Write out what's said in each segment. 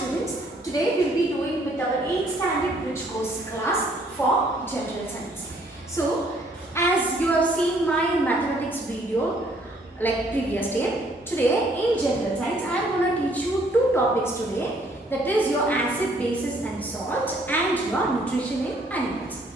students, today we will be doing with our 8th standard bridge course class for general science. So, as you have seen my mathematics video like previous day, today in general science I am going to teach you two topics today, that is your acid, bases and salts and your nutrition in animals.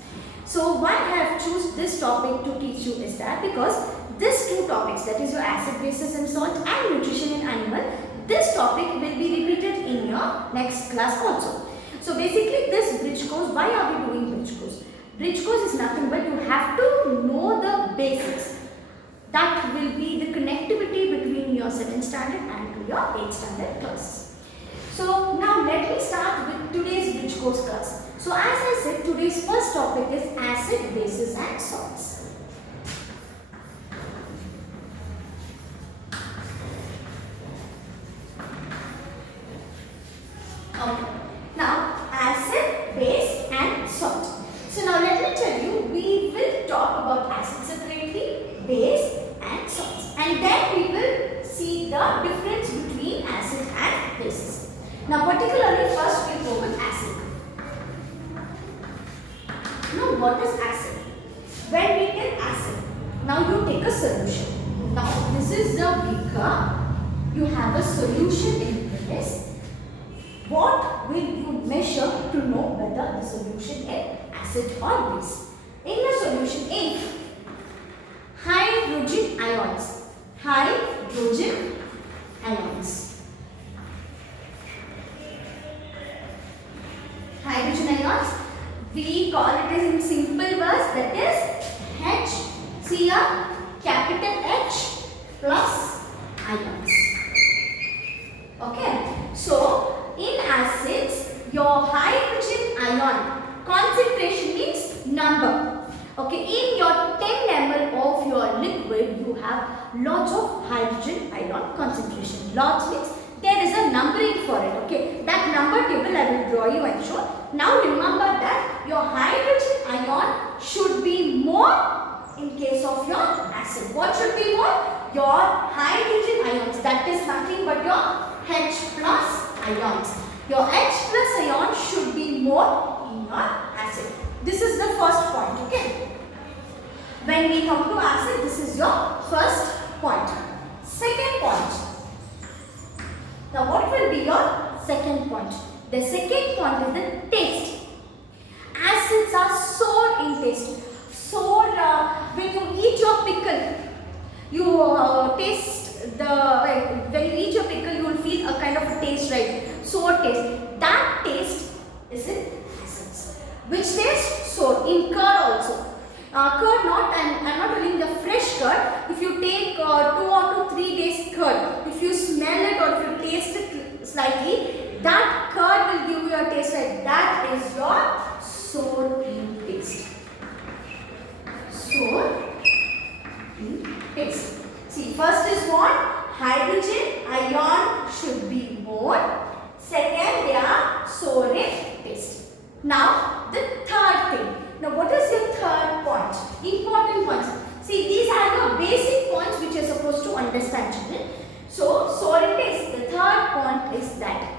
So why I have choose this topic to teach you is that because these two topics, that is your acid, bases and salt and nutrition in animal, this topic will be repeated in your next class also. So basically this bridge course, why are we doing bridge course? Bridge course is nothing but you have to know the basics. That will be the connectivity between your 7th standard and to your 8th standard classes. So now let me start with today's bridge course class. So as I said, today's first topic is acid, bases and salts. Okay. Now acid, base and salt. So now let me tell you, we will talk about acid separately, base and salts, and then we will see the difference between acid and bases. Now particularly first we go with acid. Now what is acid? When we take acid, now you take a solution. Now this is the beaker. You have a solution in this. What will you measure to know whether the solution is acid or base? In the solution A, hydrogen ions. Hydrogen ions. Hydrogen ions, we call it as in simple words, that is HCl, capital H plus ions. Okay, so in acids, your hydrogen ion concentration means number. Okay, in your 10 ml of your liquid, you have lots of hydrogen ion concentration. Lots means there is a numbering for it. Okay, that number table I will draw you and show. Now remember that your hydrogen ion should be more in case of your acid. What should be more? Your hydrogen ions, that is nothing but your H plus ions. Your H plus ion should be more in your acid. This is the first point, okay? When we come to acid, this is your first point. Second point. Now what will be your second point? The second point is the taste. Acids are sour in taste. Sour, when you eat your pickle, you taste the, when you eat your pickle, you will feel a kind of a taste, right? Sour taste. That taste is in acids. Which taste? Sour. In curd also. Curd, I'm not telling the fresh curd. If you take 2 or 3 days curd, if you smell it or if you taste it slightly, that curd will give you a taste like that is your sour in taste. Sour in taste. See, first is what? Hydrogen ion should be more. Second, they are sour in taste. Now, the third thing. Now, what is your third point? Important points. See, these are the basic points which you are supposed to understand, children. So, sour in taste. The third point is that.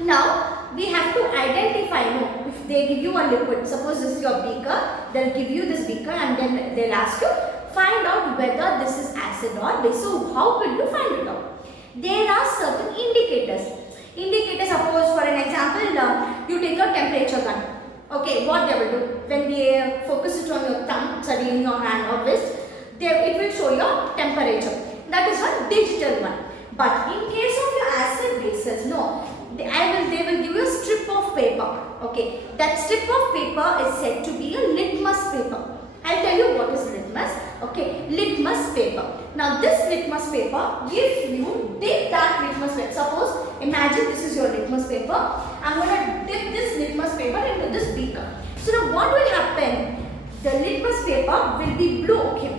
Now, we have to identify, if they give you a liquid, suppose this is your beaker, they'll give you this beaker and then they'll ask you, find out whether this is acid or base. So, how will you find it out? There are certain indicators. Indicators, suppose for an example, you take a temperature gun. Okay, what they will do? When they focus it on your thumb, sorry, in your hand or wrist, it will show your temperature. That is a digital one. But in case of your acid bases, no. They will give you a strip of paper. Okay, that strip of paper is said to be a litmus paper. I'll tell you what is litmus. Okay, litmus paper. Now this litmus paper, if you dip that litmus paper, suppose, imagine this is your litmus paper. I'm going to dip this litmus paper into this beaker. So now what will happen? The litmus paper will be blue. Okay,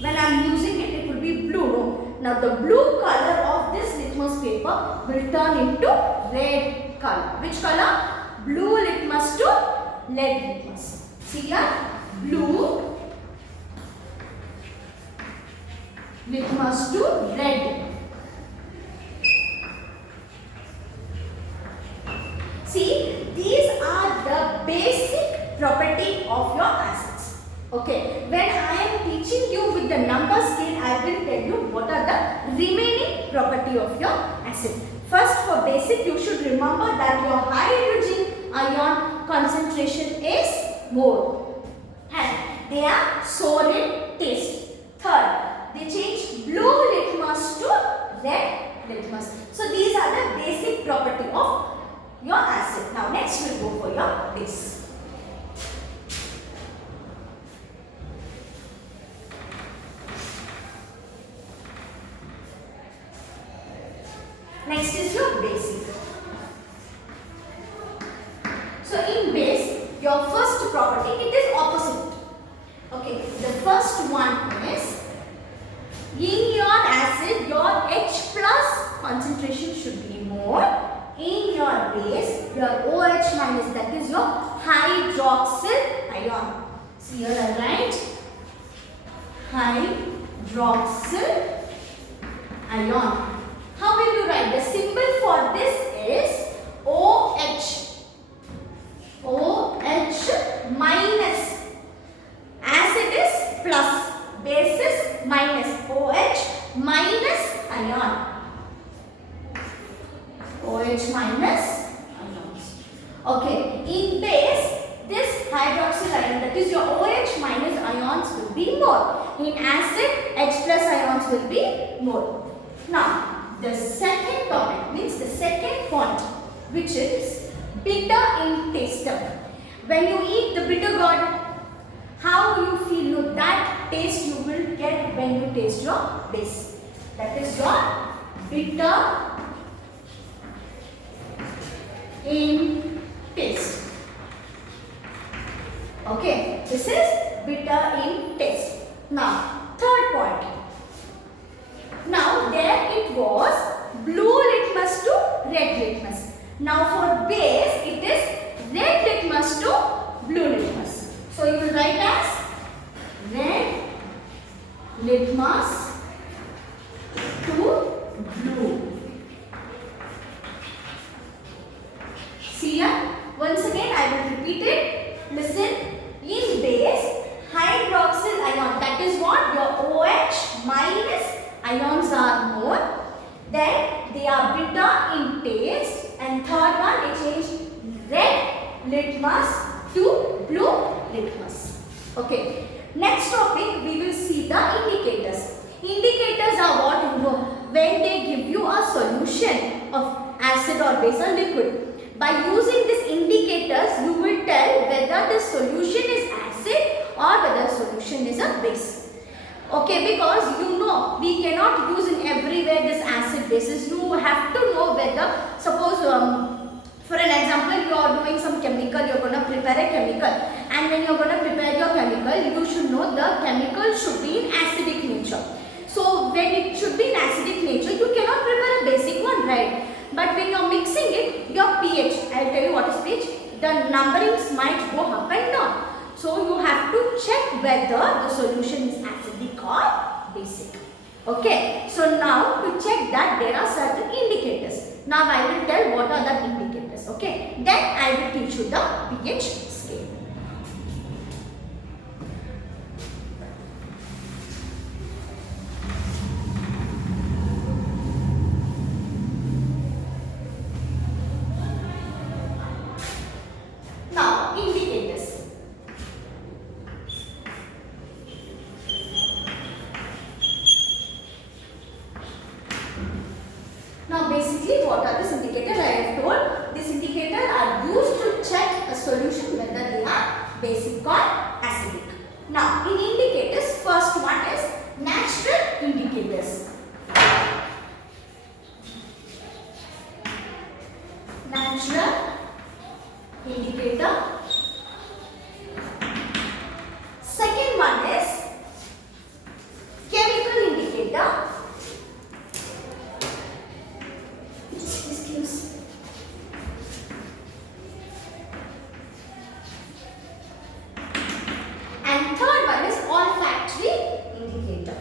when I'm using it, it will be blue. No? Now the blue color of this litmus paper will turn into red color. Which color? Blue litmus to red litmus. See here? Blue litmus to red. See, these are the basic property of your acids. Okay, when I am teaching you with the number scale, I will tell you what are the remaining property of your acid. First, for basic, you should remember that your hydrogen ion concentration is more and they are sour in taste. Third, they change blue litmus to red litmus. So these are the basic property of your acid. Now next we'll go for your base. Next is your basic. So in base, your first property, it is opposite. Okay, the first one is, in your acid, your H plus concentration should be more. In your base, your OH minus, that is your hydroxyl ion. See here I write hydroxyl ion. How will you write? The symbol for this is OH. OH minus. Acid is plus, base is minus. OH minus ion. OH minus ions. Okay, in base, this hydroxyl ion, that is your OH minus ions will be more. In acid, H plus ions will be more. Now, the second topic means the second point, which is bitter in taste. When you eat the bitter gourd, how you feel? No, that taste you will get when you taste your base. That is your bitter in taste. Okay, this is bitter in taste. Now, third point. Now, there it was blue litmus to red litmus. Now, for base, it is red litmus to blue litmus. So, you will write as red litmus to blue. See here, once again I will repeat it. Listen, in base, hydroxyl ion, that is what your OH minus ions are more. Then they are bitter in taste. And third one, they change red litmus to blue litmus. Okay. Next topic, we will see the indicators. Indicators are what? When they give you a solution of acid or base or liquid. By using these indicators, you will tell whether the solution is acid or whether solution is a base. Okay, because you know we cannot use in everywhere this acid bases. You have to know whether, suppose for an example, you are doing some chemical, you are going to prepare a chemical, and when you are going to prepare your chemical, you should know the chemical should be in acidic nature. So when it should be in acidic nature, you cannot prepare a basic one, right? But when you are mixing it, your pH, I will tell you what is pH, the numberings might go up and down. So you have to check whether the solution is acidic or basic. Okay, so now to check that there are certain indicators. Now I will tell what are the indicators. Okay, then I will teach you the pH scale. Now, indicators. Now, basically, what are these indicators? I have told these indicators are used to check a solution whether they are basic or acidic. Now, in indicators, first one is natural indicators. Natural indicator. Second one is chemical indicator. Excuse. And third one is olfactory indicator.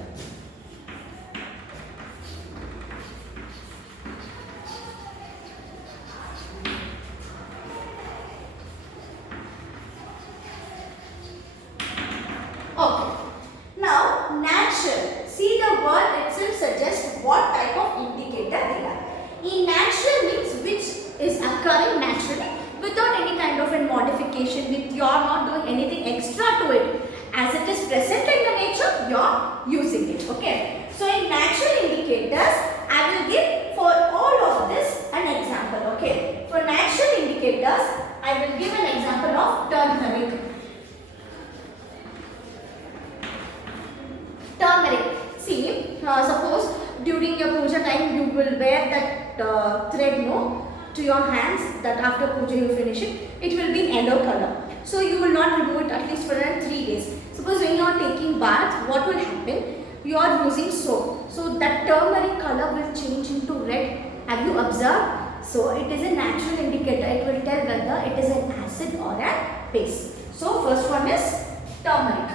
occurring naturally without any kind of a modification, with you are not doing anything extra to it. As it is present in the nature, you are using it. Okay. So in natural indicators, I will give for all of this an example. Okay. For natural indicators, I will give an example of turmeric. Turmeric. See, suppose during your puja time you will wear that thread, no, to your hands, that after puja you finish it, it will be in yellow color. So you will not remove it at least for 3 days. Suppose when you are taking bath, what will happen? You are using soap. So that turmeric color will change into red. Have you observed? So it is a natural indicator. It will tell whether it is an acid or a base. So first one is turmeric.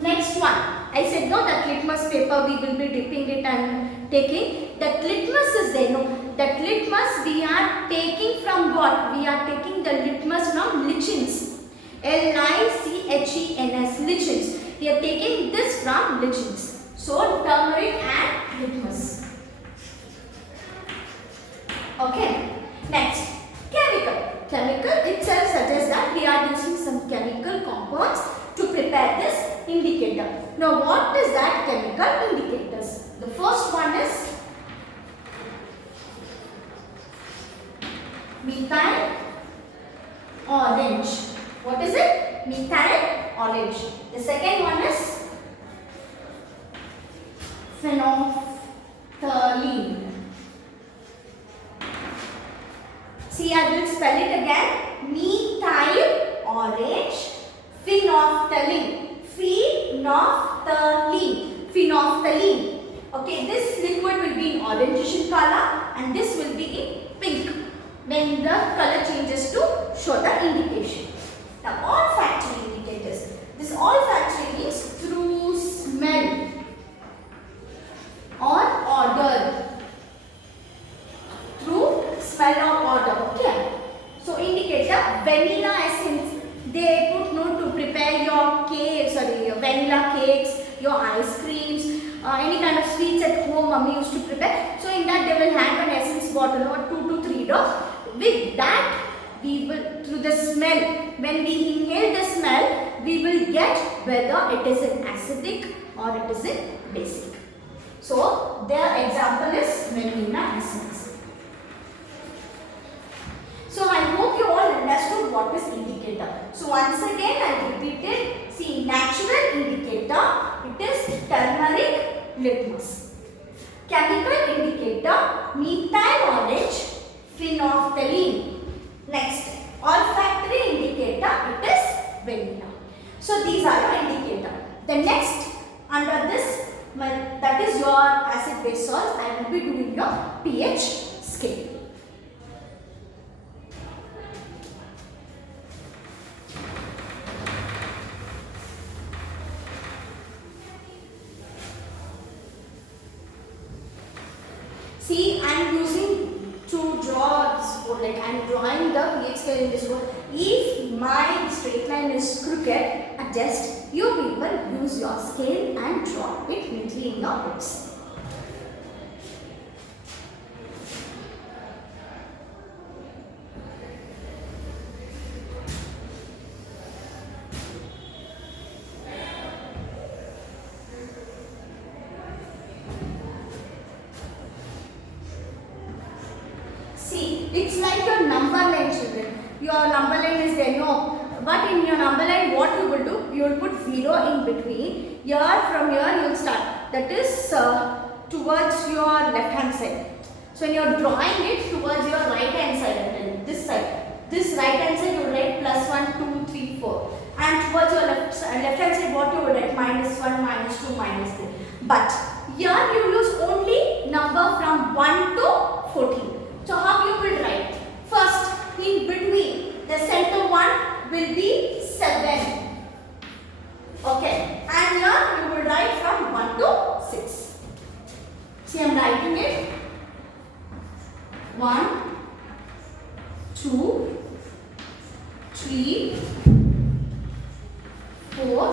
Next one, I said no, that litmus paper we will be dipping it and taking. That litmus is there, no. That litmus we are taking from what? We are taking the litmus from lichens. Lichens. Lichens. We are taking this from lichens. So turmeric and litmus. Okay. Next, chemical. Chemical itself suggests that we are using some chemical compounds to prepare this indicator. Now what is that chemical indicators? The first one is methyl orange. What is it? Methyl orange. The second one is phenolphthalein. See, I will spell it again. Methyl orange, phenolphthalein. Phenolphthalein. Okay, this liquid will be in orangish in color and this will be in pink when the color changes to show the indication. Now, olfactory indicators. This olfactory means through smell or odor. Through smell or odor. Okay. So, indicator vanilla essence. They put no to prepare your cakes, your vanilla cakes, your ice creams, any kind of sweets at home mommy used to prepare. So in that they will have an essence bottle or 2 to 3 drops. With that we will, through the smell, when we inhale the smell, we will get whether it is an acidic or it is a basic. So their example is vanilla essence. So I hope you all understood what is indicator. So once again I repeat it. See, natural indicator, it is turmeric, litmus. Chemical indicator, methyl orange, phenolphthalein. Next, olfactory indicator, it is vanilla. So these are your indicator. The next under this, that is your acid base salts, I will be doing your pH scale. See, I am using to draw this board, like I am drawing the pH scale in this board. If my straight line is crooked, adjust. You people use your scale and draw it neatly in your books. It's like your number line, children. Your number line is there, no. But in your number line, what you will do? You will put 0 in between. Here, from here, you will start. That is towards your left hand side. So when you are drawing it towards your right hand side, this side. This right hand side, you will write +1, 2, 3, 4. And towards your left hand side, what you will write? -1, -2, -3. But here you use only number from 1 to 14. So how you will write? First, in between, the center one will be 7. Okay. And here you will write from 1 to 6. See, I am writing it. 1, 2, 3, 4,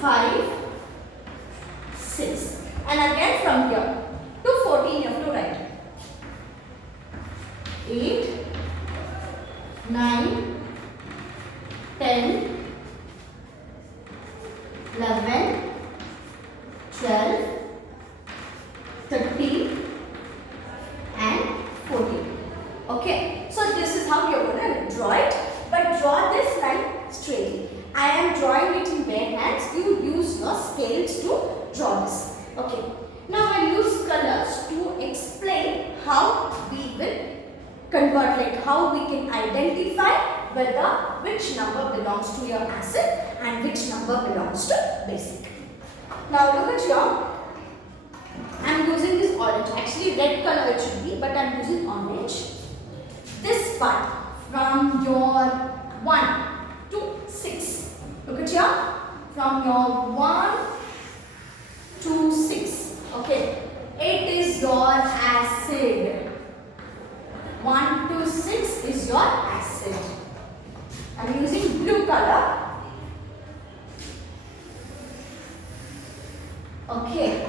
5, 6. And again from here to 14 you have to write. 8, 9, 10, 11, 12, 13 and 14. Okay, so this is how you're going to draw it, but draw this line straight. I am drawing it in bare hands. You use your scales to draw this. Okay, now I use colors to explain how we will convert, like how we can identify whether which number belongs to your acid and which number belongs to basic. Now look at here. I am using this orange. Actually red color it should be, but I am using orange. This part from your 1 to 6. Look at here. From your 1 to 6. Okay. 8 is your acid. 1 to 6 is your acid. I am using blue color. Okay.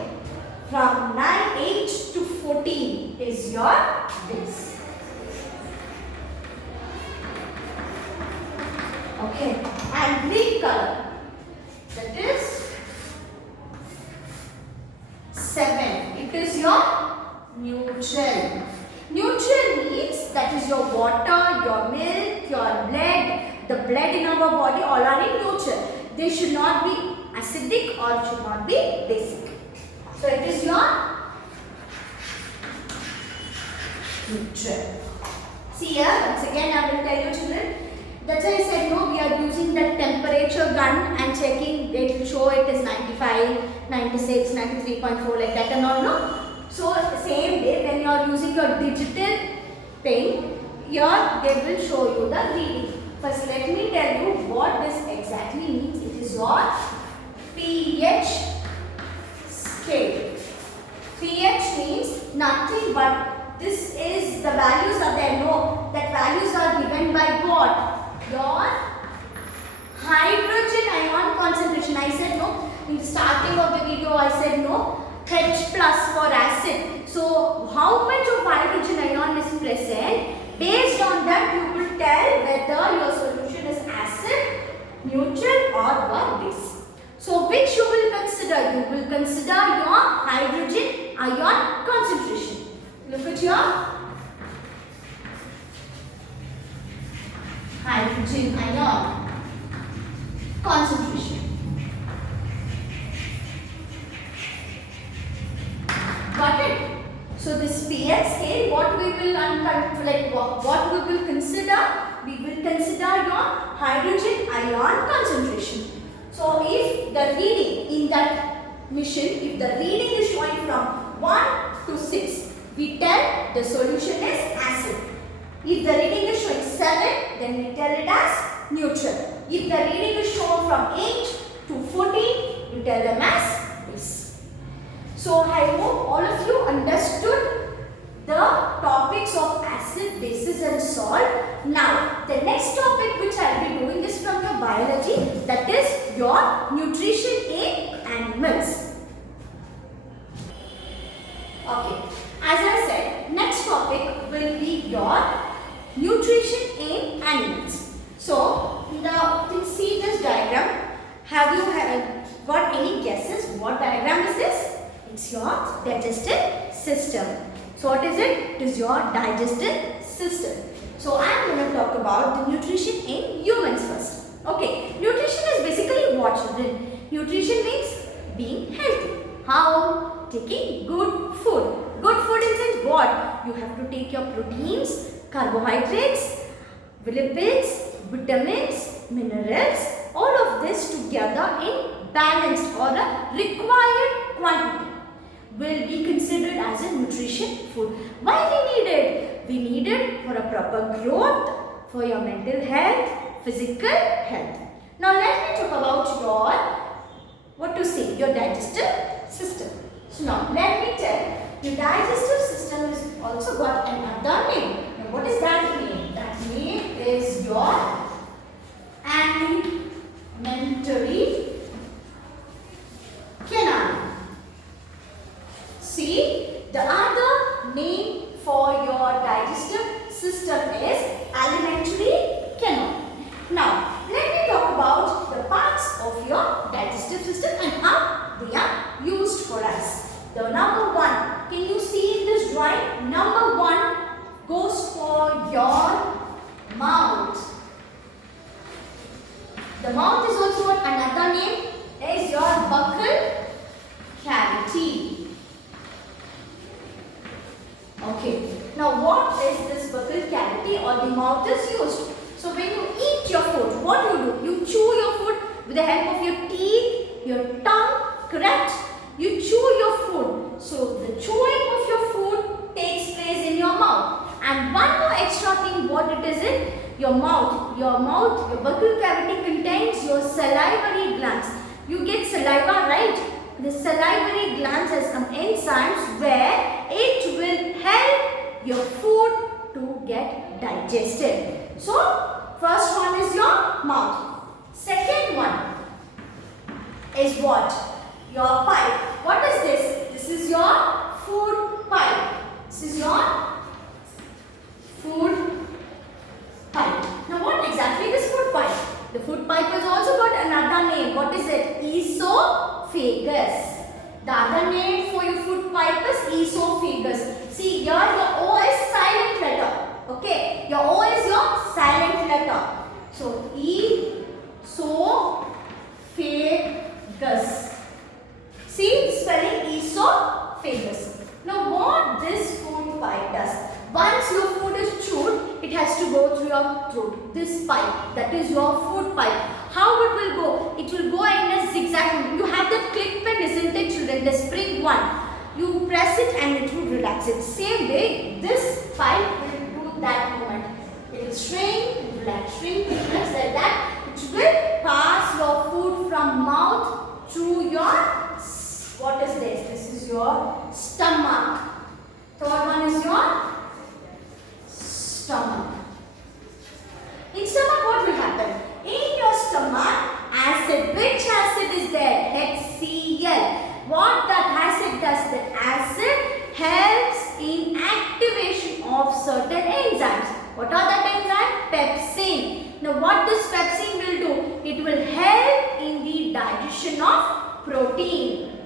From 9, 8 to 14 is your base. Okay. And green color. That is 7. It is your neutral. Neutral means that is your water, your milk, your blood. The blood in our body all are in neutral. They should not be acidic or should not be basic. So it is your neutral. See here, once again I will tell you children. That's why I said no, we are using the temperature gun and checking, it will show it is 95, 96, 93.4 like that and all, no? So same day when you are using your digital thing, here they will show you the reading. First let me tell you what this exactly means. It is your pH scale. pH means nothing but this is the values are there. No, that values are given by what? Your hydrogen ion concentration. I said no. In the starting of the video I said no. H plus for acid. So how much of hydrogen ion is present? Based on that you will tell whether your solution is acid, neutral or base. So which you will consider? You will consider your hydrogen ion concentration. Look at your hydrogen ion concentration. Got it? So this pH scale, what we will what we will consider? We will consider your hydrogen ion concentration. So if the reading in that mission, if the reading is showing from 1 to 6, we tell the solution is acid. If the reading is showing 7, then we tell it as neutral. If the reading is shown from 8 to 14, we tell them as base. So I hope all of you understood the topics of acid, bases and salt. Now the next topic which I will be doing is from your biology, that is your nutrition in animals. Okay, as I said, next topic will be your nutrition in animals. So now you see this diagram. Have you got any guesses? What diagram is this? It's your digestive system. So what is it? It is your digestive system. So I am going to talk about the nutrition in humans first. Okay, nutrition is basically what, children? Nutrition means being healthy. How? Taking good food. Good food in sense what? You have to take your proteins, carbohydrates, lipids, vitamins, minerals, all of this together in balanced or a required quantity will be considered as a nutrition food. Why we need it? We need it for a proper growth, for your mental health, physical health. Now let me talk about your digestive system. So now let me tell your digestive system is also got another name. Now what is that name? That name is your alimentary canal. See, the other name for your digestive system is alimentary canal. Now, let me talk about the parts of your digestive system and how they are used for us. The number one, can you see in this drawing? Number one goes for your mouth. The mouth is also what another name is your buccal cavity. Okay. Now what is this buccal cavity or the mouth is used? So when you eat your food, what do? You chew your food with the help of your teeth, your tongue, correct? You chew your food. So the chewing of your food takes place in your mouth. And one more extra thing, what it is in your mouth. Your buccal cavity contains your salivary glands. You get saliva, right? The salivary glands has some enzymes where it will help your food to get digested. So, first one is your mouth. Second one is what? Your pipe. What is this? This is your food pipe. This is your food pipe. Now what exactly is food pipe? The food pipe has also got another name. What is it? Esophagus. The other name for your food pipe is esophagus. See here your O is silent letter. Okay. Your O is your silent letter. So esophagus. See spelling esophagus. Now what this food pipe does? Once your food is chewed, it has to go through your throat. This pipe, that is your food pipe. How it will go? It will go in a zigzag. You have that click pen, isn't it, children? The spring one. You press it and it will relax it. Same way, this pipe will do that movement. It will shrink, relax, like that. It will pass your food from mouth to your, what is this? This is your stomach. Third one is your stomach. In stomach, what will happen? In your stomach, acid. Which acid is there? HCl. What that acid does? The acid helps in activation of certain enzymes. What are that enzymes? Pepsin. Now what this pepsin will do? It will help in the digestion of protein.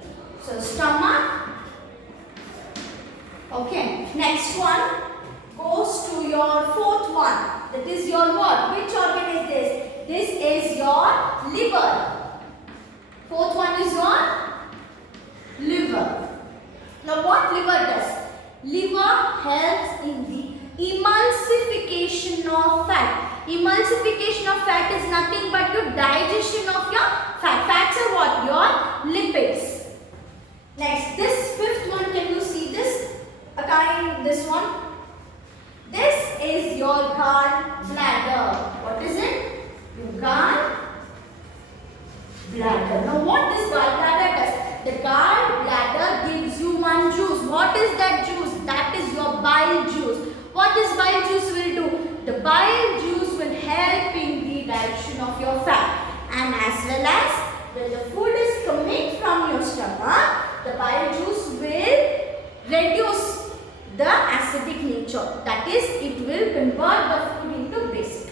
So stomach. Okay. Next one goes to your fourth one. That is your what? Which organ is this? This is your liver. Fourth one is your liver. Now what liver does? Liver helps in the emulsification of fat. Emulsification of fat is nothing but your digestion of your fat. Fats are what? Your lipids. Next, this fifth one, can you see this? This one. This is your gallbladder. What is it? Your gallbladder. Now what this gallbladder does? The gallbladder gives you one juice. What is that juice? That is your bile juice. What this bile juice will do? The bile juice will help in the digestion of your fat. And as well as when the food is coming from your stomach, the bile juice will reduce the acidic nature. That is, it will convert the food into basic.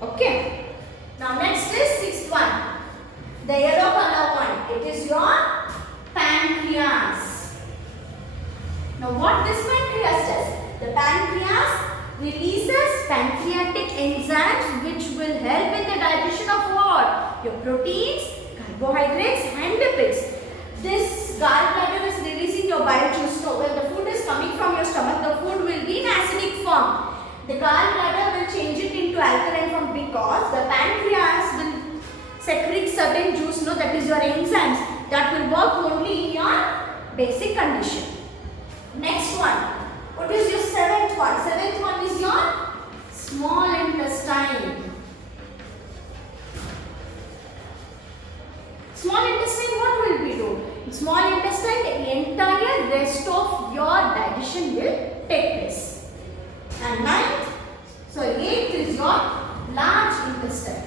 Okay. Now next is sixth one. The yellow color one. It is your pancreas. Now what this pancreas does? The pancreas releases pancreatic enzymes which will help in the digestion of what? Your proteins, carbohydrates and lipids. This gallbladder is releasing your bile juice. So when the food is coming from your stomach, the food will be in acidic form. The gallbladder will change it into alkaline form because the pancreas will secrete certain juice, no, that is your enzymes that will work only in your basic condition. Next one. What is your seventh one? Seventh one is your small intestine. Small intestine, what will we do? In small intestine, the entire rest of your digestion will take place. And eighth is your large intestine.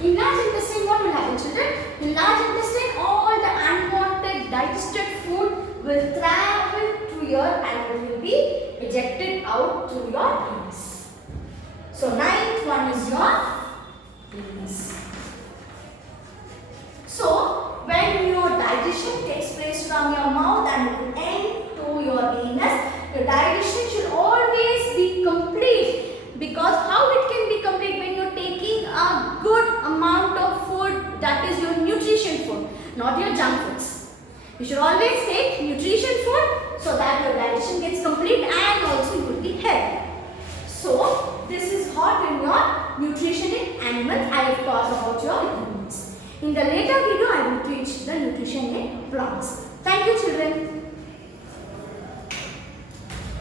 In large intestine, what will happen, children? In large intestine, all the unwanted digestive here and it will be ejected out through your anus. So ninth one is your anus. So when your digestion takes place from your mouth and it will end to your anus, your digestion should always be complete. Because how it can be complete? When you're taking a good amount of food, that is your nutrition food, not your junk foods. You should always take nutrition food so that your digestion gets complete and also you will be healthy. So this is what in your nutrition in animals I have taught about your humans. In the later video I will teach the nutrition in plants.